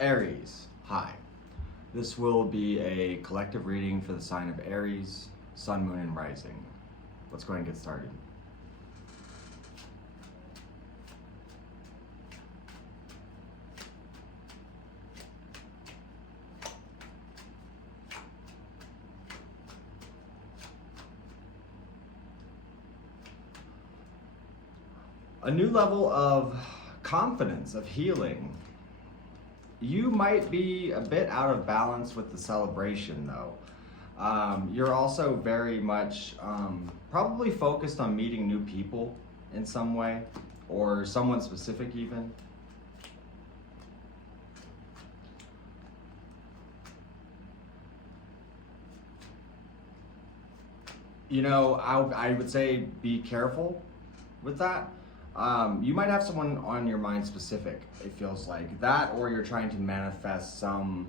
Aries, hi. This will be a collective reading for the sign of Aries, Sun, Moon, and Rising. Let's go ahead and get started. A new level of confidence, of healing. You might be a bit out of balance with the celebration though. You're also very much probably focused on meeting new people in some way, or someone specific even. You know, I would say be careful with that. You might have someone on your mind specific, it feels like. That, or you're trying to manifest some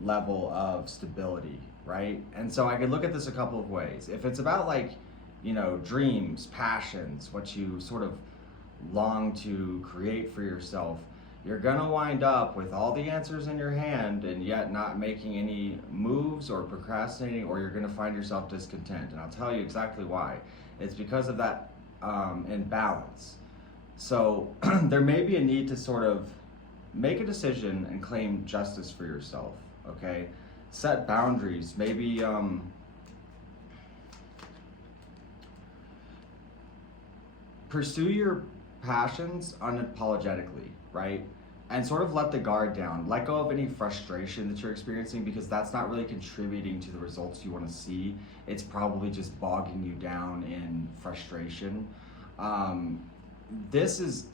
level of stability, right? And so I could look at this a couple of ways. If it's about like, you know, dreams, passions, what you sort of long to create for yourself, you're gonna wind up with all the answers in your hand and yet not making any moves or procrastinating, or you're gonna find yourself discontent. And I'll tell you exactly why. It's because of that imbalance. So there may be a need to sort of make a decision and claim justice for yourself, okay? Set boundaries, maybe pursue your passions unapologetically, right? And sort of let the guard down. Let go of any frustration that you're experiencing, because that's not really contributing to the results you want to see. It's probably just bogging you down in frustration. This is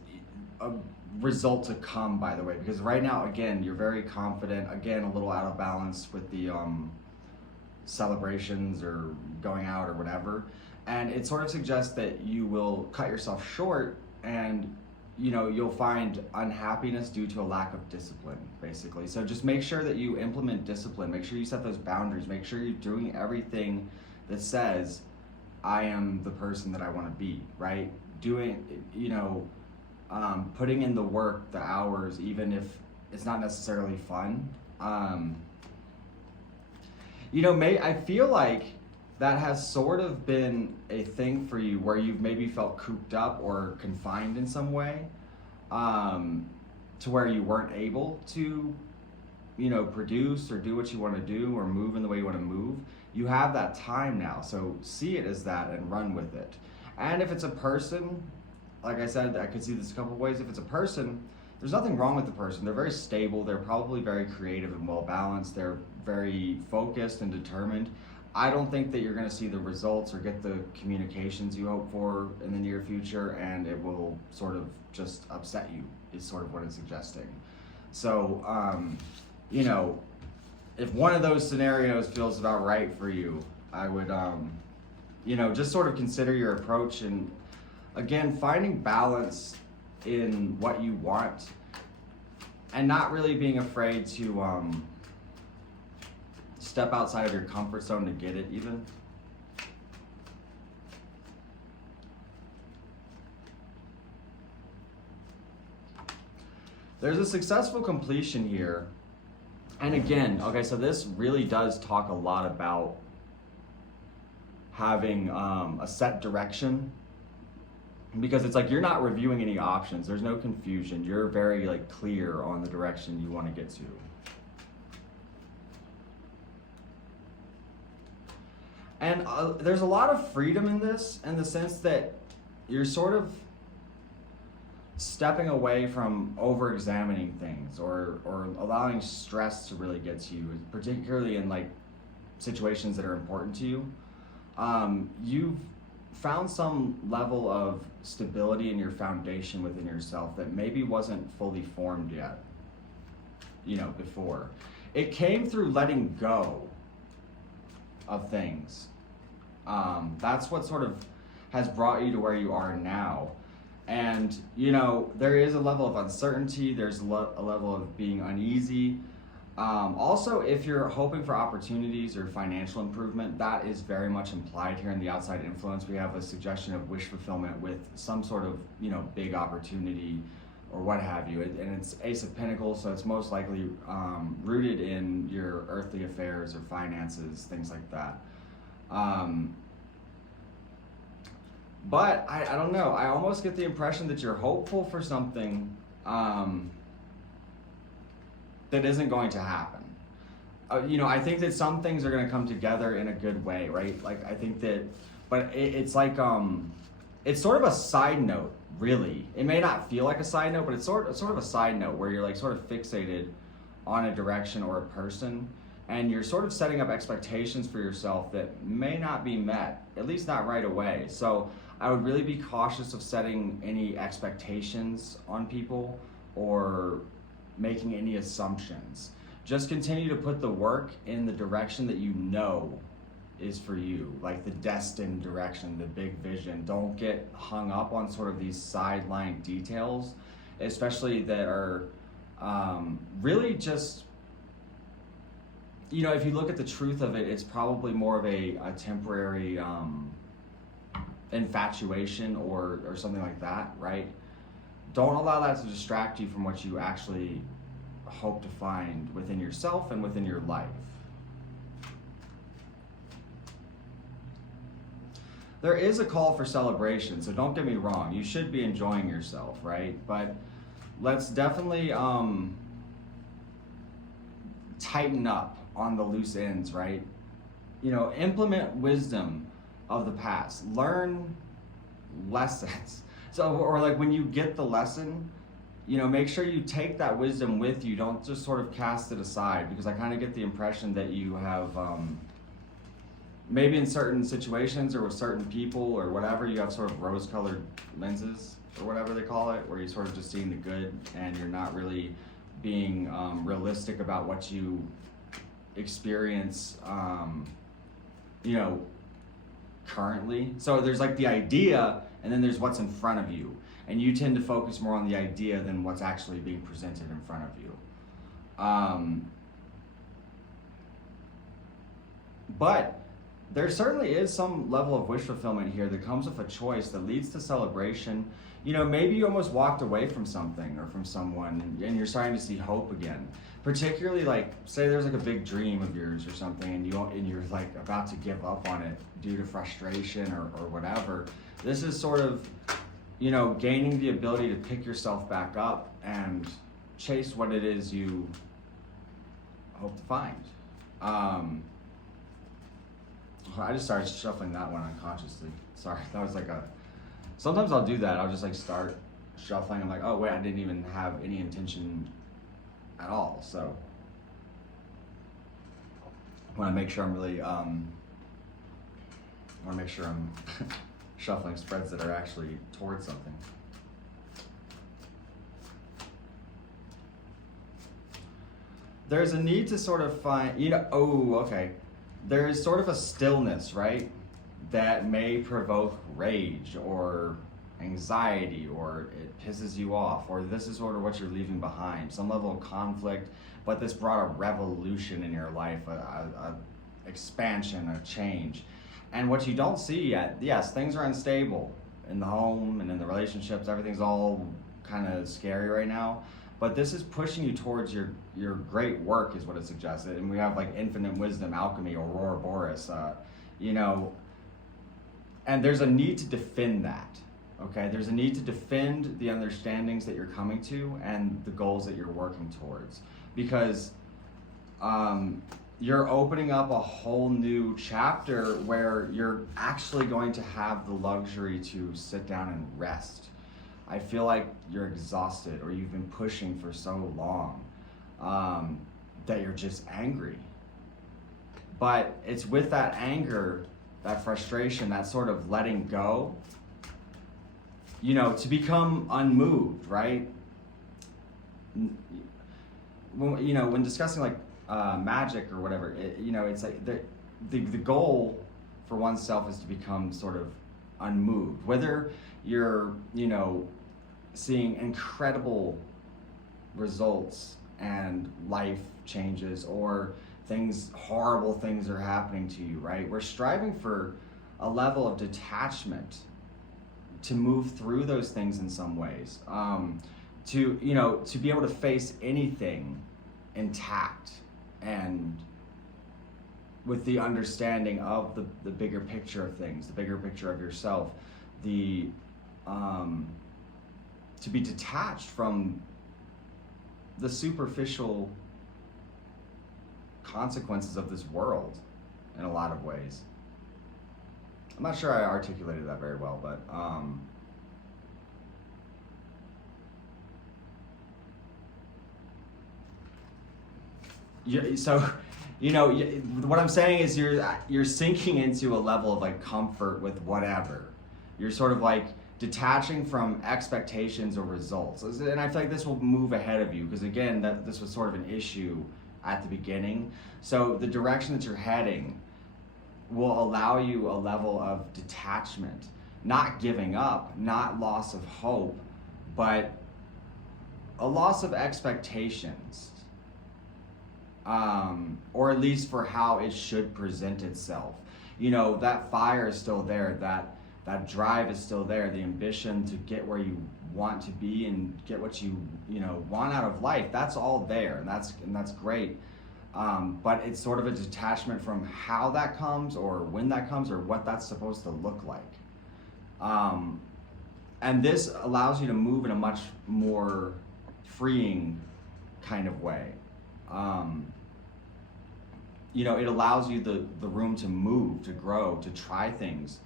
a result to come, by the way, because right now, again, you're very confident, again, a little out of balance with the celebrations or going out or whatever. And it sort of suggests that you will cut yourself short, and you know, you'll find unhappiness due to a lack of discipline, basically. So just make sure that you implement discipline. Make sure you set those boundaries. Make sure you're doing everything that says, I am the person that I want to be, right? Doing, you know, putting in the work, the hours, even if it's not necessarily fun. You know, I feel like that has sort of been a thing for you, where you've maybe felt cooped up or confined in some way, to where you weren't able to, you know, produce or do what you want to do or move in the way you want to move. You have that time now, so see it as that and run with it. And if it's a person, like I said, I could see this a couple of ways. If it's a person, there's nothing wrong with the person. They're very stable. They're probably very creative and well balanced. They're very focused and determined. I don't think that you're going to see the results or get the communications you hope for in the near future, and it will sort of just upset you, is sort of what it's suggesting. So, you know, if one of those scenarios feels about right for you, I would, you know, just sort of consider your approach, and again, finding balance in what you want and not really being afraid to step outside of your comfort zone to get it even. There's a successful completion here. And again, okay, so this really does talk a lot about having a set direction, because it's like you're not reviewing any options. There's no confusion. You're very like clear on the direction you want to get to. And there's a lot of freedom in this, in the sense that you're sort of stepping away from over-examining things or allowing stress to really get to you, particularly in like situations that are important to you. You've found some level of stability in your foundation within yourself that maybe wasn't fully formed yet, you know, before. It came through letting go of things. That's what sort of has brought you to where you are now. And, you know, there is a level of uncertainty, there's a level of being uneasy. Also, if you're hoping for opportunities or financial improvement, that is very much implied here in the outside influence. We have a suggestion of wish fulfillment with some sort of, you know, big opportunity or what have you. And it's Ace of Pentacles, so it's most likely rooted in your earthly affairs or finances, things like that. But I don't know. I almost get the impression that you're hopeful for something that isn't going to happen. You know, I think that some things are going to come together in a good way, right? Like, I think that, but it's like, it's sort of a side note, really. It may not feel like a side note, but it's sort of a side note where you're like sort of fixated on a direction or a person, and you're sort of setting up expectations for yourself that may not be met, at least not right away. So I would really be cautious of setting any expectations on people or making any assumptions. Just continue to put the work in the direction that you know is for you, like the destined direction, the big vision. Don't get hung up on sort of these sideline details, especially that are really just, you know, if you look at the truth of it, it's probably more of a temporary infatuation or something like that, right? Don't allow that to distract you from what you actually hope to find within yourself and within your life. There is a call for celebration, so don't get me wrong. You should be enjoying yourself, right? But let's definitely tighten up on the loose ends, right? You know, implement wisdom of the past. Learn lessons. So, or like when you get the lesson, you know, make sure you take that wisdom with you. Don't just sort of cast it aside, because I kind of get the impression that you have, maybe in certain situations or with certain people or whatever, you have sort of rose-colored lenses or whatever they call it, where you're sort of just seeing the good and you're not really being realistic about what you experience, you know, currently. So there's like the idea, and then there's what's in front of you. And you tend to focus more on the idea than what's actually being presented in front of you. But there certainly is some level of wish fulfillment here that comes with a choice that leads to celebration. You know, maybe you almost walked away from something or from someone, and you're starting to see hope again. Particularly, like, say there's like a big dream of yours or something, and you're like about to give up on it due to frustration or whatever. This is sort of, you know, gaining the ability to pick yourself back up and chase what it is you hope to find. I just started shuffling that one unconsciously. Sorry, that was like sometimes I'll do that. I'll just like start shuffling. I'm like, oh wait, I didn't even have any intention at all. So I want to make sure I'm really, I want to make sure I'm shuffling spreads that are actually towards something. There's a need to sort of find, you know, oh, okay. There's sort of a stillness, right, that may provoke rage or anxiety, or it pisses you off, or this is sort of what you're leaving behind, some level of conflict, but this brought a revolution in your life, a expansion, a change. And what you don't see yet, yes, things are unstable in the home and in the relationships, everything's all kind of scary right now. But this is pushing you towards your great work, is what it suggests. And we have like infinite wisdom, alchemy, aurora boreas, you know, and there's a need to defend that, okay? There's a need to defend the understandings that you're coming to and the goals that you're working towards, because you're opening up a whole new chapter where you're actually going to have the luxury to sit down and rest. I feel like you're exhausted, or you've been pushing for so long that you're just angry. But it's with that anger, that frustration, that sort of letting go, you know, to become unmoved, right? When, you know, when discussing like magic or whatever, you know, it's like the goal for oneself is to become sort of unmoved. Whether you're, you know, seeing incredible results and life changes, or horrible things are happening to you, right? We're striving for a level of detachment to move through those things in some ways. to, you know, to be able to face anything intact and with the understanding of the bigger picture of things, the bigger picture of yourself, the to be detached from the superficial consequences of this world in a lot of ways. I'm not sure I articulated that very well, but so, you know, what I'm saying is you're sinking into a level of like comfort with whatever. You're sort of like detaching from expectations or results, and I feel like this will move ahead of you because again, this was sort of an issue at the beginning. So the direction that you're heading will allow you a level of detachment, not giving up, not loss of hope, but a loss of expectations. Or at least for how it should present itself. You know, that fire is still there, that drive is still there, the ambition to get where you want to be and get what you know, want out of life, that's all there, and that's great. But it's sort of a detachment from how that comes or when that comes or what that's supposed to look like. And this allows you to move in a much more freeing kind of way. You know, it allows you the room to move, to grow, to try things,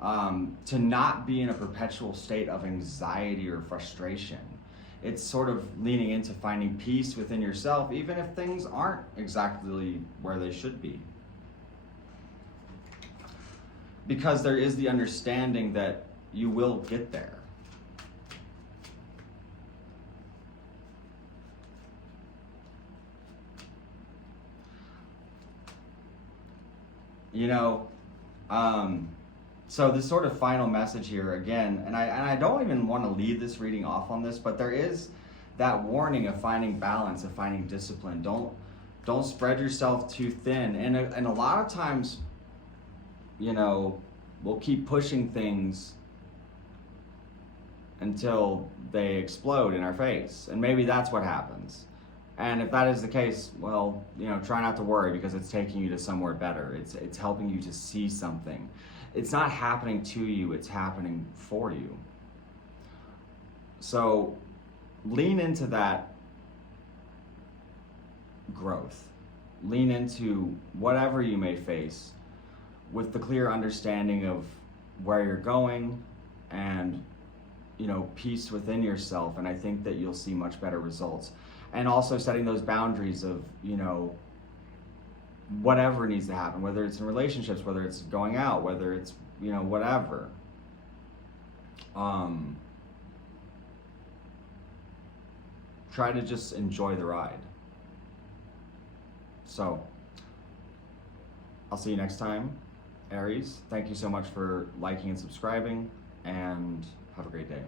to not be in a perpetual state of anxiety or frustration. It's sort of leaning into finding peace within yourself, even if things aren't exactly where they should be. Because there is the understanding that you will get there. You know, so the sort of final message here again, and I don't even want to lead this reading off on this, but there is that warning of finding balance, of finding discipline. Don't spread yourself too thin. And a lot of times, you know, we'll keep pushing things until they explode in our face, and maybe that's what happens. And if that is the case, well, you know, try not to worry because it's taking you to somewhere better. It's helping you to see something. It's not happening to you, it's happening for you. So lean into that growth. Lean into whatever you may face with the clear understanding of where you're going and, you know, peace within yourself. And I think that you'll see much better results. And also setting those boundaries of, you know, whatever needs to happen, whether it's in relationships, whether it's going out, whether it's, you know, whatever. Try to just enjoy the ride. So, I'll see you next time, Aries. Thank you so much for liking and subscribing, and have a great day.